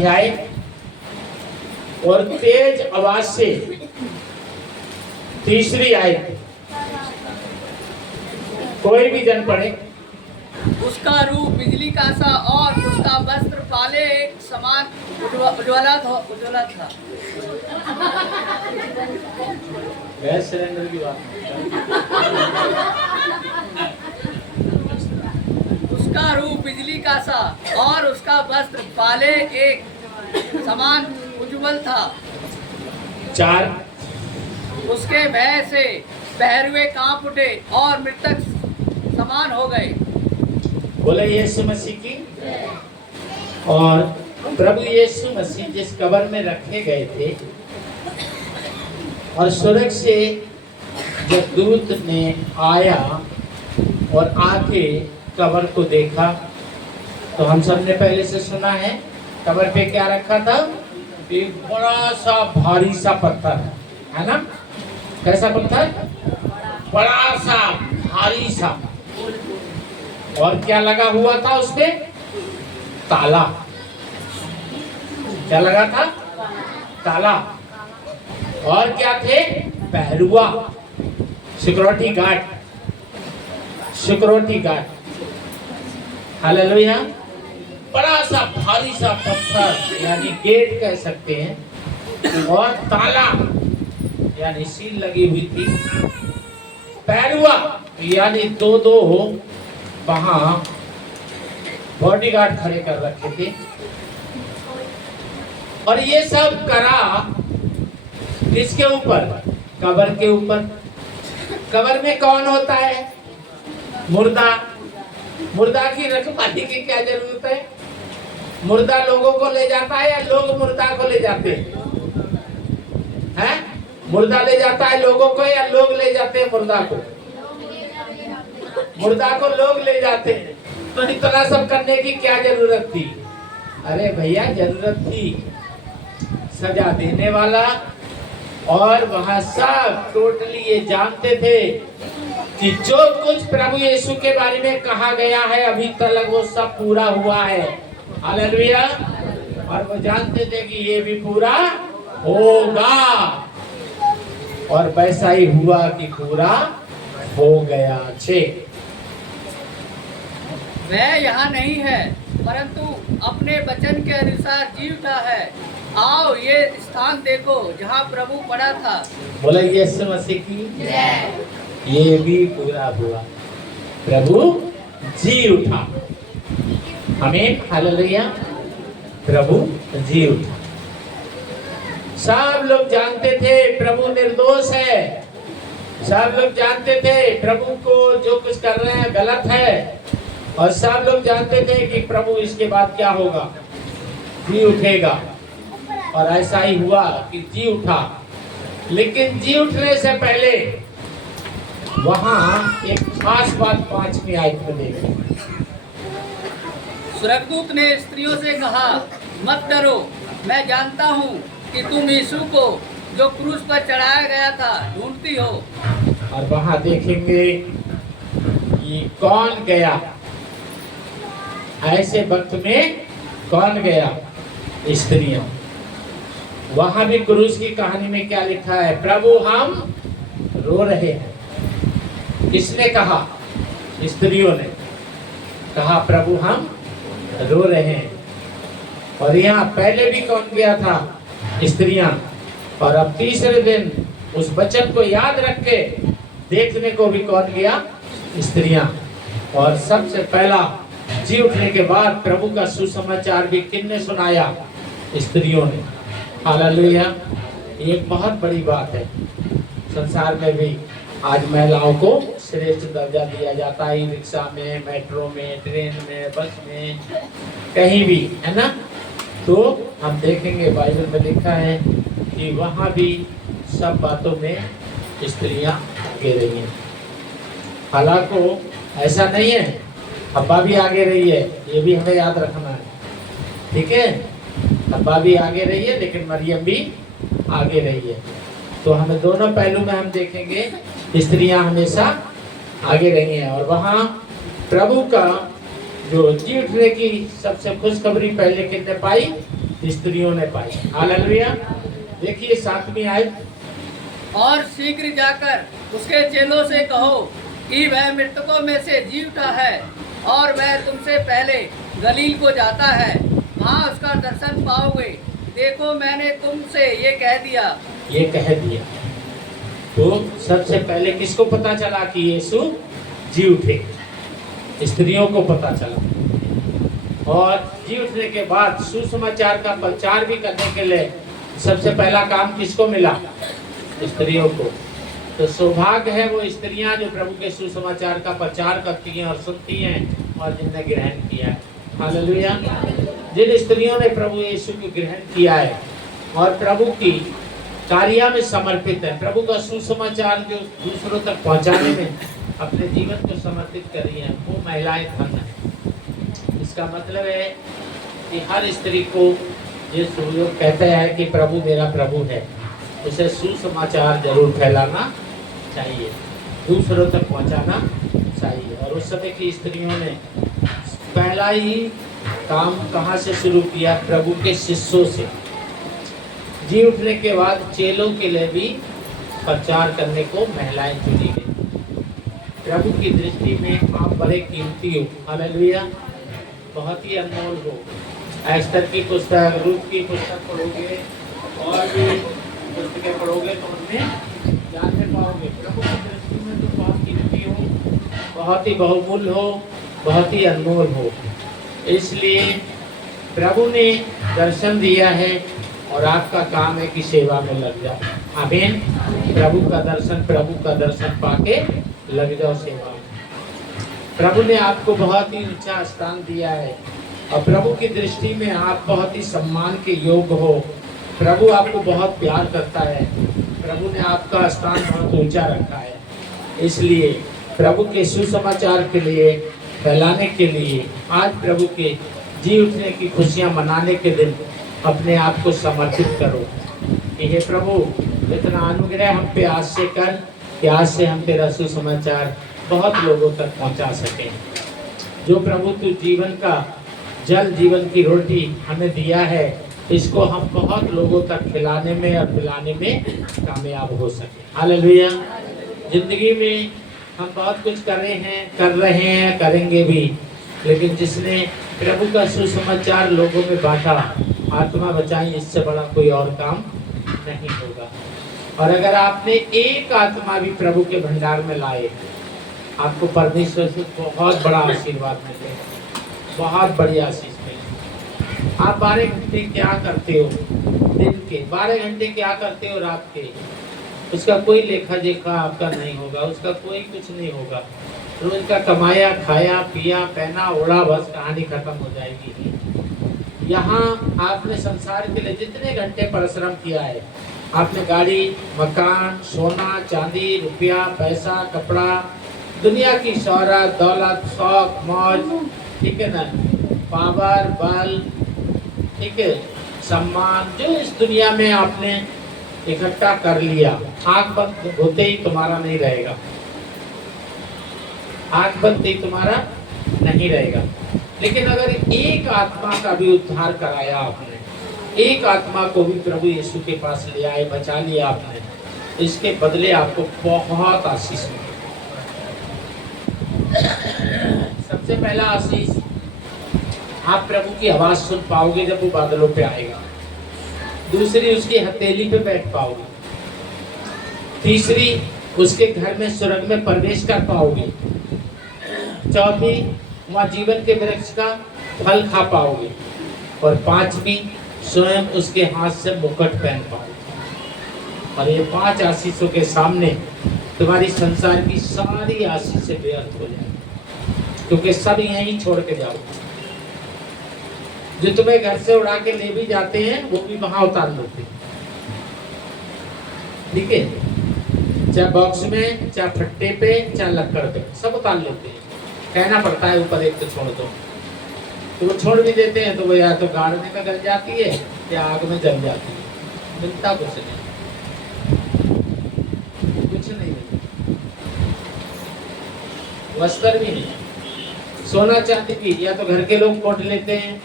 अध्याय और तेज आवाज से तीसरी आयत कोई भी जन पढ़े। उसका रूप बिजली का सा और उसका वस्त्र पाले एक समान उज्ज्वला था। गैस सिलेंडर की बात। उसका रूप बिजली का सा और उसका वस्त्र पाले एक समान उज्ज्वल था। 4 उसके भय से पहरुए कांप उठे और मृतक समान हो गए। बोले यीशु मसीह की। और प्रभु यीशु मसीह जिस कब्र में रखे गए थे और स्वर्ग से जब दूत ने आया और आके कब्र को देखा तो हम सब ने पहले से सुना है कब्र पे क्या रखा था। एक बड़ा सा भारी सा पत्थर है ना। कैसा पत्थर? बड़ा सा भारी सा। और क्या लगा हुआ था उसपे? ताला। क्या लगा था? ताला। और क्या थे? पहरुआ, security guard. Security guard. Hallelujah. बड़ा सा भारी सा पत्थर यानी गेट कह सकते हैं और ताला यानी सील लगी हुई थी। पहरुआ यानी दो वहां बॉडीगार्ड खड़े कर रखे थे। और ये सब करा किसके ऊपर? कब्र के ऊपर। कब्र में कौन होता है? मुर्दा। मुर्दा की रखवाली की क्या जरूरत है? मुर्दा लोगों को ले जाता है या लोग मुर्दा को ले जाते हैं? मुर्दा ले जाता है लोगों को या लोग ले जाते हैं मुर्दा को? मुर्दा को लोग ले जाते हैं। तो इतना सब करने की क्या जरूरत थी? अरे भैया जरूरत थी। सजा देने वाला और वहां सब टोटली ये जानते थे कि जो कुछ प्रभु यीशु के बारे में कहा गया है अभी तक वो सब पूरा हुआ है। हालेलुया। और वो जानते थे कि ये भी पूरा होगा और वैसा ही हुआ कि पूरा हो गया। 6 वह यहाँ नहीं है परंतु अपने वचन के अनुसार जीवता है। आओ ये स्थान देखो जहाँ प्रभु पड़ा था। बोला यीशु मसीह की। ये भी पूरा हुआ। प्रभु जी उठा। आमीन। हालेलुया। प्रभु जी उठा। सब लोग जानते थे प्रभु निर्दोष है। सब लोग जानते थे प्रभु को जो कुछ कर रहे हैं गलत है। और सब लोग जानते थे कि प्रभु इसके बाद क्या होगा, जी उठेगा। और ऐसा ही हुआ कि जी उठा। लेकिन जी उठने से पहले वहां एक खास बात 5वीं आयत में देखी। स्वर्गदूत ने स्त्रियों से कहा, मत डरो, मैं जानता हूँ कि तुम यीशु को जो क्रूस पर चढ़ाया गया था ढूंढती हो। और वहां देखेंगे कि कौन गया ऐसे वक्त में। कौन गया? स्त्रियां। वहां भी क्रूस की कहानी में क्या लिखा है? प्रभु हम रो रहे हैं। किसने कहा? स्त्रियों ने कहा प्रभु हम रो रहे हैं। और यहाँ पहले भी कौन गया था? स्त्रियां। और अब तीसरे दिन उस वचन को याद रख के देखने को भी कौन गया? स्त्रियां। और सबसे पहला जी उठने के बाद प्रभु का सुसमाचार भी किसने सुनाया? स्त्रियों ने। हालेलुया। एक बहुत बड़ी बात है। संसार में भी आज महिलाओं को श्रेष्ठ दर्जा दिया जाता है। रिक्शा में, मेट्रो में, ट्रेन में, बस में, कहीं भी, है ना। तो हम देखेंगे बाइबल में लिखा है कि वहाँ भी सब बातों में स्त्रियां आगे रही हैं। हालांकि ऐसा नहीं है हब्बा भी आगे रही है, ये भी हमें याद रखना है। ठीक है, हब्बा भी आगे रही है लेकिन मरियम भी आगे रही है। तो हमें दोनों पहलू में हम देखेंगे स्त्रियां हमेशा आगे रही हैं। और वहाँ प्रभु का जो जी उठने की सबसे खुशखबरी पहले किसने पाई? स्त्रियों ने पाई। हालेलुया। देखिए 7वीं आयत। और शीघ्र जाकर उसके चेलों से कहो कि वह मृतकों में से जी उठा है और वह तुमसे पहले गलील को जाता है, वहाँ उसका दर्शन पाओगे। देखो मैंने तुमसे ये कह दिया। तो सबसे पहले किसको पता चला कि यीशु जी उठे? स्त्रियों को पता चला। और जी उठने के बाद सुसमाचार का प्रचार भी करने के लिए सबसे पहला काम किसको मिला? स्त्रियों को। तो सौभाग्य है वो स्त्रियां जो प्रभु के सुसमाचार का प्रचार करती हैं और सुनती हैं और जिनने ग्रहण किया है। हालेलुया। जिन स्त्रियों ने प्रभु यीशु को ग्रहण किया है और प्रभु की कार्य में समर्पित है, प्रभु का सुसमाचार जो दूसरों तक पहुंचाने में अपने जीवन को समर्पित कर रही हैं, वो महिलाएं धन्य है। इसका मतलब है कि हर स्त्री को जिस लोग कहते हैं कि प्रभु मेरा प्रभु है, उसे सुसमाचार जरूर फैलाना चाहिए, दूसरों तक पहुंचाना चाहिए। और उस समय की स्त्रियों ने पहला ही काम कहाँ से शुरू किया? प्रभु के शिष्यों से। जी उठने के बाद चेलों के लिए भी प्रचार करने को महिलाएं चुनी गई। प्रभु की दृष्टि में आप बड़े कीमती हो। हालेलुया। बहुत ही अनमोल हो। एस्तर की पुस्तक, रूत की पुस्तक पढ़ोगे और भी पुस्तकें पढ़ोगे तो उनमें जानने पाओगे प्रभु की दृष्टि में तो बहुत कीमती हो, बहुत ही बहुमूल्य हो, बहुत ही अनमोल हो। इसलिए प्रभु ने दर्शन दिया है और आपका काम है कि सेवा में लग जाओ। आमीन। प्रभु का दर्शन पाके लग जाओ सेवा में। प्रभु ने आपको बहुत ही ऊंचा स्थान दिया है और प्रभु की दृष्टि में आप बहुत ही सम्मान के योग्य हो। प्रभु आपको बहुत प्यार करता है। प्रभु ने आपका स्थान बहुत ऊंचा रखा है। इसलिए प्रभु के सुसमाचार के लिए, फैलाने के लिए आज प्रभु के जी उठने की खुशियां मनाने के दिन अपने आप को समर्पित करो कि हे प्रभु इतना अनुग्रह हम पे आज से कर कि आज से हम तेरा सुसमाचार बहुत लोगों तक पहुंचा सकें। जो प्रभु तू जीवन का जल, जीवन की रोटी हमें दिया है, इसको हम बहुत लोगों तक खिलाने में और पिलाने में कामयाब हो सके। हालेलुया। जिंदगी में हम बहुत कुछ कर रहे हैं, करेंगे भी, लेकिन जिसने प्रभु का सुसमाचार लोगों में बांटा, आत्मा बचाई, इससे बड़ा कोई और काम नहीं होगा। और अगर आपने एक आत्मा भी प्रभु के भंडार में लाए, आपको परमेश्वर से बहुत बड़ा आशीर्वाद मिलेगा, बहुत बड़ी आशीष मिलेगी। आप 12 घंटे क्या करते हो दिन के, 12 घंटे क्या करते हो रात के, उसका कोई लेखा जोखा आपका नहीं होगा, उसका कोई कुछ नहीं होगा। रोज का कमाया, खाया, पिया, पहना, ओढ़ा, बस कहानी खत्म हो जाएगी। यहाँ आपने संसार के लिए जितने घंटे परिश्रम किया है, आपने गाड़ी, मकान, सोना, चांदी, रुपया, पैसा, कपड़ा, दुनिया की शोहरत, दौलत, शौक, मौज, ठीक है ना, पावर, बल, ठीक है, सम्मान, जो इस दुनिया में आपने इकट्ठा कर लिया, आंख बंद होते ही तुम्हारा नहीं रहेगा, आंख बंद ही तुम्हारा नहीं रहेगा। लेकिन अगर एक आत्मा का भी उद्धार कराया आपने, एक आत्मा को भी प्रभु यीशु के पास ले आए, बचा लिया आपने, इसके बदले आपको बहुत आशीष मिलेगी। सबसे पहला आशीष, आप प्रभु की आवाज सुन पाओगे जब वो बादलों पे आएगा। दूसरी, उसकी हथेली पे बैठ पाओगे। तीसरी, उसके घर में स्वर्ग में प्रवेश कर पाओगे। चौथी, वहाँ जीवन के वृक्ष का फल खा पाओगे। और पांचवी, स्वयं उसके हाथ से मुकुट पहन पाओगे। और ये 5 आशीषों के सामने तुम्हारी संसार की सारी आशीषें व्यर्थ हो जाएगी, क्योंकि सब यहीं छोड़ के जाओगे। जो तुम्हें घर से उड़ा के ले भी जाते हैं, वो भी वहां उतार लेते हैं, ठीक है, चाहे बॉक्स में, चाहे फट्टे पे, चाहे लकड़ पे, सब उतार लेते हैं। कहना पड़ता है ऊपर एक तो छोड़ दो, तो वो छोड़ भी देते हैं, तो वो या तो गाड़ने में गल जाती है या आग में जल जाती है। मिलता कुछ नहीं, कुछ नहीं मिलता, वस्त्र भी नहीं, सोना चांदी भी या तो घर के लोग कोट लेते हैं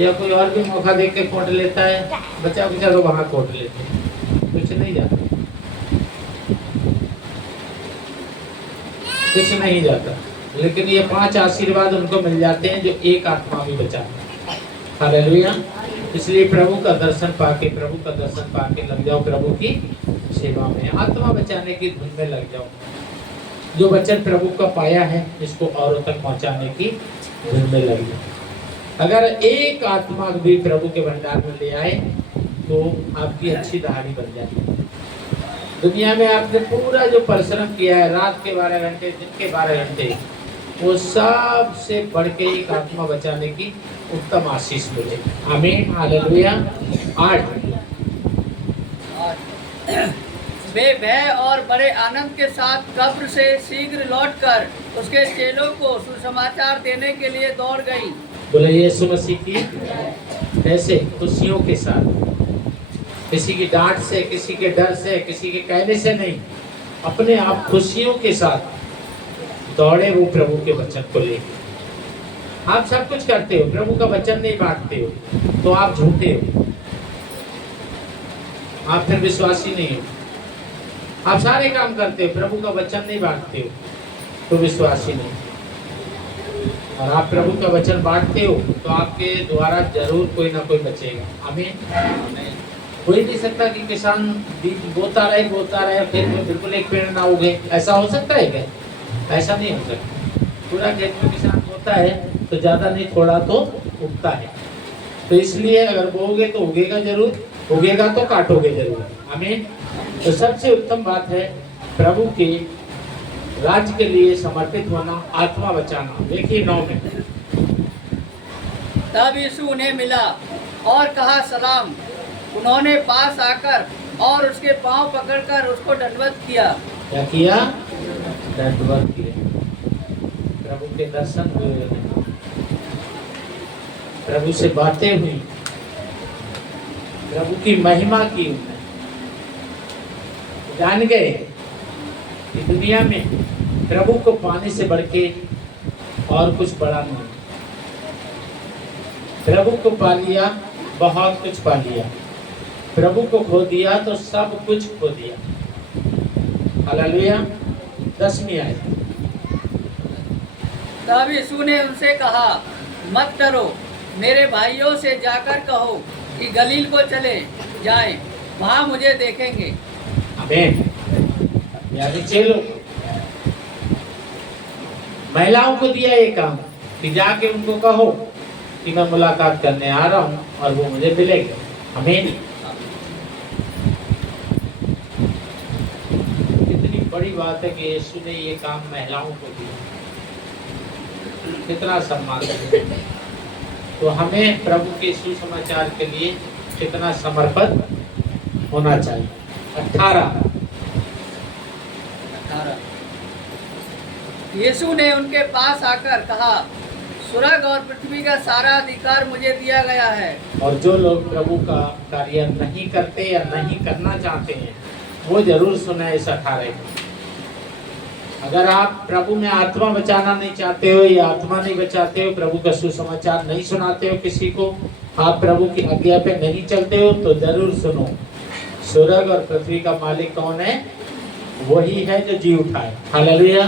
या कोई और भी मौका देख के कोट लेता है, बच्चा बच्चा तो वहां कोट लेते हैं, कुछ नहीं जाता, कुछ नहीं जाता। लेकिन ये 5 आशीर्वाद उनको मिल जाते हैं जो एक आत्मा भी बचाता है। हालेलुया। इसलिए प्रभु का दर्शन पाके लग जाओ प्रभु की सेवा में, आत्मा बचाने की धुन में लग जाओ। जो वचन प्रभु का पाया है इसको औरों तक पहुंचाने की धुन में लग जाओ। अगर एक आत्मा भी प्रभु के भंडार में ले आए तो आपकी अच्छी दहाड़ी बन जाएगी। दुनिया में आपने पूरा जो परिश्रम किया है, रात के 12 घंटे, दिन के 12 घंटे, वो सबसे बढ़ के एक आत्मा बचाने की उत्तम आशीष मिले। आमीन, हालेलुया। 8 वे भय और बड़े आनंद के साथ कब्र से शीघ्र लौटकर उसके चेलों को सुसमाचार देने के लिए दौड़ गई। बोले यीशु मसीह की कैसे खुशियों के साथ, किसी की डांट से, किसी के डर से, किसी के कहने से नहीं, अपने आप खुशियों के साथ दौड़े वो प्रभु के वचन को लेकर। आप सब कुछ करते हो, प्रभु का वचन नहीं बांटते हो तो आप झूठे हो, आप फिर विश्वासी नहीं हो। आप सारे काम करते हो, प्रभु का वचन नहीं बांटते हो तो विश्वासी नहीं। और आप प्रभु का वचन बांटते हो तो आपके द्वारा जरूर कोई ना कोई बचेगा। आमीन। हो ही नहीं सकता कि किसान बीज बोता रहे फिर बिल्कुल एक पेड़ ना उगे, ऐसा हो सकता है क्या? ऐसा नहीं हो सकता। पूरा खेत में किसान बोता है तो ज्यादा नहीं थोड़ा तो उगता है। तो इसलिए अगर बोओगे तो उगेगा जरूर, उगेगा तो काटोगे जरूर। आमीन। तो सबसे उत्तम बात है प्रभु के राज्य के लिए समर्पित होना, आत्मा बचाना। देखिए 9 में, तब यीशु उन्हें मिला और कहा सलाम। उन्होंने पास आकर और उसके पांव पकड़कर उसको दंडवत किया। क्या किया? दंडवत किया। प्रभु के दर्शन हुए, प्रभु से बातें हुई, प्रभु की महिमा की। जान गए कि दुनिया में प्रभु को पाने से बढ़ के और कुछ बड़ा नहीं। प्रभु को पा लिया, बहुत कुछ पा लिया। प्रभु को खो दिया तो सब कुछ खो दिया। हालेलुया। 10वीं आयत। तब यीशु ने उनसे कहा, मत डरो, मेरे भाइयों से जाकर कहो कि गलील को चले जाएं, वहां मुझे देखेंगे। आमीन। यानी चेलों महिलाओं को दिया ये काम कि जाके उनको कहो कि मैं मुलाकात करने आ रहा हूँ और वो मुझे मिलेंगे। आमीन। कितनी बड़ी बात है कि यीशु ने ये काम महिलाओं को दिया, कितना सम्मान है। तो हमें प्रभु के सुसमाचार के लिए कितना समर्पित होना चाहिए। 18 यीशु ने उनके पास आकर कहा, स्वर्ग और पृथ्वी का सारा अधिकार मुझे दिया गया है। और जो लोग प्रभु का कार्य नहीं करते या नहीं करना चाहते हैं वो जरूर सुने इस 18 को। अगर आप प्रभु में आत्मा बचाना नहीं चाहते हो या आत्मा नहीं बचाते हो, प्रभु का सुसमाचार नहीं सुनाते हो किसी को, आप प्रभु की आज्ञा पे नहीं चलते हो तो जरूर सुनो। स्वर्ग और पृथ्वी का मालिक कौन है? वही है जो जी उठाए। हालेलुया।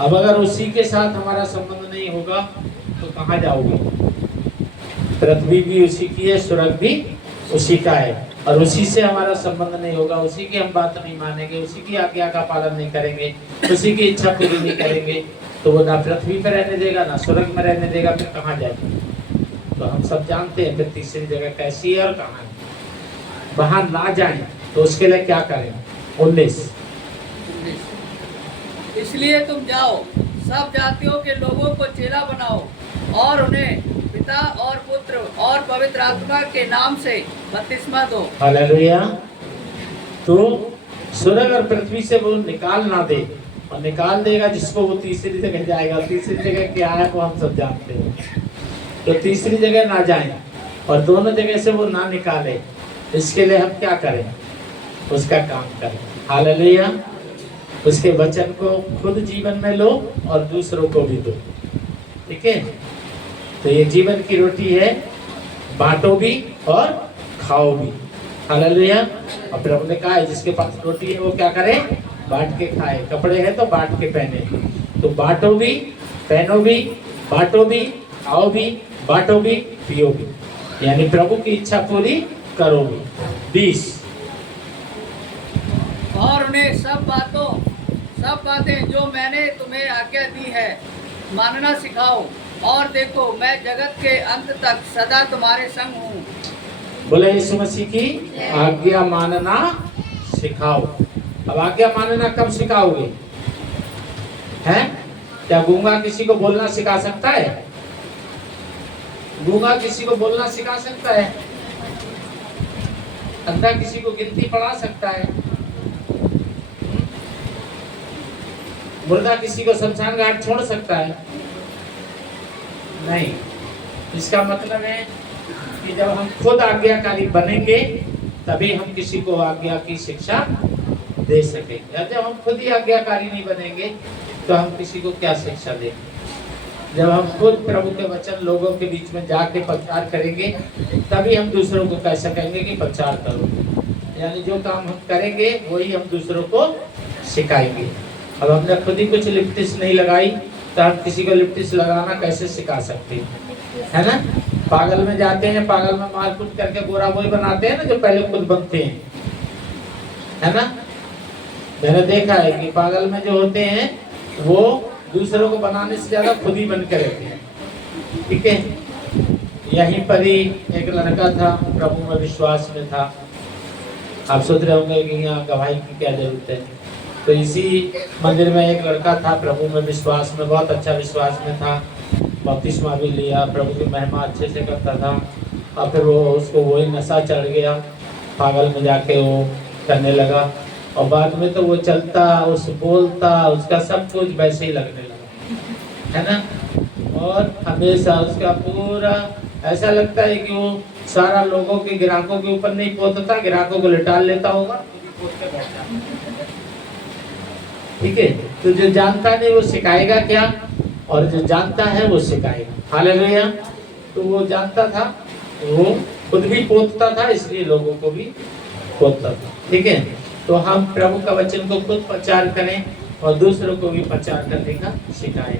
अब अगर उसी के साथ हमारा संबंध नहीं होगा तो कहाँ जाओगे? पृथ्वी भी उसी की है, स्वर्ग भी उसी का है, और उसी से हमारा संबंध नहीं होगा, उसी की हम बात नहीं मानेंगे, उसी की आज्ञा का पालन नहीं करेंगे, उसी की इच्छा पूरी नहीं करेंगे, तो वो ना पृथ्वी पर रहने देगा ना स्वर्ग में रहने देगा। फिर कहाँ जाएगा? तो हम सब जानते हैं फिर तीसरी जगह कैसी है और कहाँ है। वहां ना जाए तो उसके लिए क्या करें? 19 इसलिए तुम जाओ, सब जातियों के लोगों को चेला बनाओ और उन्हें पिता और पुत्र और पवित्र आत्मा के नाम से बपतिस्मा दो। हालेलुया। तो स्वर्ग और पृथ्वी से वो निकाल ना दे, और निकाल देगा जिसको वो तीसरी जगह जाएगा। तीसरी जगह क्या है वो हम सब जानते हैं। तो तीसरी जगह ना जाए और दोनों जगह से वो ना निकाले, इसके लिए हम क्या करें? उसका काम करें। हालेलुया। उसके वचन को खुद जीवन में लो और दूसरों को भी दो। ठीक है। तो ये जीवन की रोटी है, बांटो भी और खाओ भी। हालेलुया। और प्रभु ने कहा है जिसके पास रोटी है वो क्या करे, बांट के खाए, कपड़े हैं तो बांट के पहने। तो बांटो भी, पहनो भी, बांटो भी, खाओ भी, बांटो भी, पियो भी, यानी प्रभु की इच्छा पूरी करो भी। 20 और उन्हें सब बातें जो मैंने तुम्हें आज्ञा दी है मानना सिखाओ, और देखो मैं जगत के अंत तक सदा तुम्हारे संग हूँ। बोले यीशु मसीह की आज्ञा मानना सिखाओ। अब आज्ञा मानना कब सिखाओगे? हैं? क्या गूंगा किसी को बोलना सिखा सकता है? गूंगा किसी को बोलना सिखा सकता है? अंधा किसी को गिनती पढ़ा सकता है? मुर्दा किसी को शमशान घाट छोड़ सकता है? नहीं। इसका मतलब है कि जब हम खुद आज्ञाकारी बनेंगे तभी हम किसी को आज्ञा की शिक्षा दे सकेंगे। जब हम खुद ही आज्ञाकारी नहीं बनेंगे तो हम किसी को क्या शिक्षा देंगे? जब हम खुद प्रभु के वचन लोगों के बीच में जाके प्रचार करेंगे तभी हम दूसरों को कह सकेंगे कि प्रचार करो। यानी जो काम हम करेंगे वही हम दूसरों को सिखाएंगे। अब हमने खुद ही कुछ लिपटिस नहीं लगाई तो हम किसी को लिपटिस लगाना कैसे सिखा सकते हैं? है ना? पागल में जाते हैं, पागल में मारकूट करके गोरा वही बनाते हैं ना जो पहले खुद बनते हैं, है ना? मैंने देखा है कि पागल में जो होते हैं वो दूसरों को बनाने से ज्यादा खुद ही बन के रहते हैं। ठीक है। यहीं पर ही एक लड़का था, प्रभु में विश्वास में था। आप सोच रहे होंगे कि यहाँ गवाही की क्या जरूरत है। तो इसी मंदिर में एक लड़का था, प्रभु में विश्वास में, बहुत अच्छा विश्वास में था, बपतिस्मा भी लिया, प्रभु की महिमा अच्छे से करता था। और फिर वो उसको वही नशा चढ़ गया, पागल में जाके वो करने लगा। और बाद में तो वो चलता, उस बोलता, उसका सब कुछ वैसे ही लगने लगा, है ना? और हमेशा उसका पूरा ऐसा लगता है कि वो सारा लोगों के ग्राहकों के ऊपर नहीं पोतता, ग्राहकों को लिटाल लेता होगा, पोत के बैठ जाता। ठीक है। तो जो जानता नहीं वो सिखाएगा क्या, और जो जानता है वो सिखाएगा। हालेलुया। तो वो जानता था, वो खुद भी पोतता था, इसलिए लोगों को भी पोतता था। ठीक है। तो हम प्रभु का वचन को खुद प्रचार करें और दूसरों को भी प्रचार करने का सिखाएं।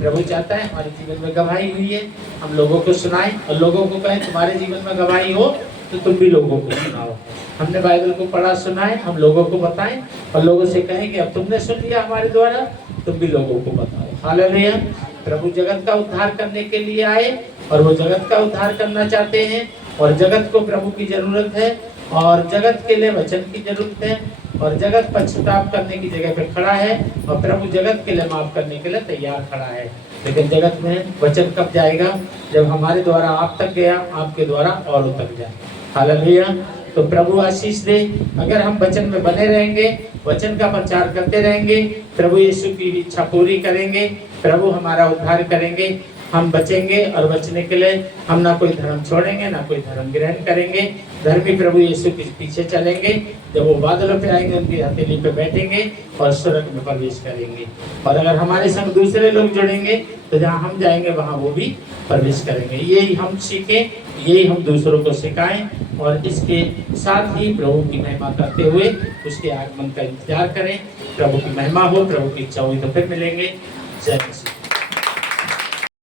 प्रभु चाहता है हमारे जीवन में गवाही हुई है, हम लोगों को सुनाएं और लोगों को कहें तुम्हारे जीवन में गवाही हो तो तुम भी लोगों को सुनाओ। हमने बाइबल को पढ़ा सुना है, हम लोगों को बताएं और लोगों से कहें कि अब तुमने सुन लिया हमारे द्वारा, तुम भी लोगों को बताओ। हालेलुया। प्रभु जगत का उद्धार करने के लिए आए और वो जगत का उद्धार करना चाहते हैं, और जगत को प्रभु की जरूरत है, और जगत के लिए वचन की जरूरत है, और जगत पश्चाताप करने की जगह पे खड़ा है, और प्रभु जगत के लिए माफ करने के लिए तैयार खड़ा है। लेकिन जगत में वचन कब जाएगा? जब हमारे द्वारा आप तक गया, आपके द्वारा और तक जाए। हालेलुया। तो प्रभु आशीष दे। अगर हम वचन में बने रहेंगे, वचन का प्रचार करते रहेंगे, प्रभु यीशु की इच्छा पूरी करेंगे, प्रभु हमारा उद्धार करेंगे, हम बचेंगे। और बचने के लिए हम ना कोई धर्म छोड़ेंगे, ना कोई धर्म ग्रहण करेंगे। धर्मी प्रभु यीशु के पीछे चलेंगे। जब वो बादलों पे आएंगे, उनकी हथेली पे बैठेंगे और स्वर्ग में प्रवेश करेंगे। और अगर हमारे संग दूसरे लोग जुड़ेंगे तो जहाँ हम जाएंगे वहाँ वो भी प्रवेश करेंगे। यही हम सीखें, यही हम दूसरों को सिखाएं, और इसके साथ ही प्रभु की महिमा करते हुए उसके आगमन का इंतजार करें। प्रभु की महिमा हो, प्रभु की इच्छा हुई तो फिर मिलेंगे। जय मसीह।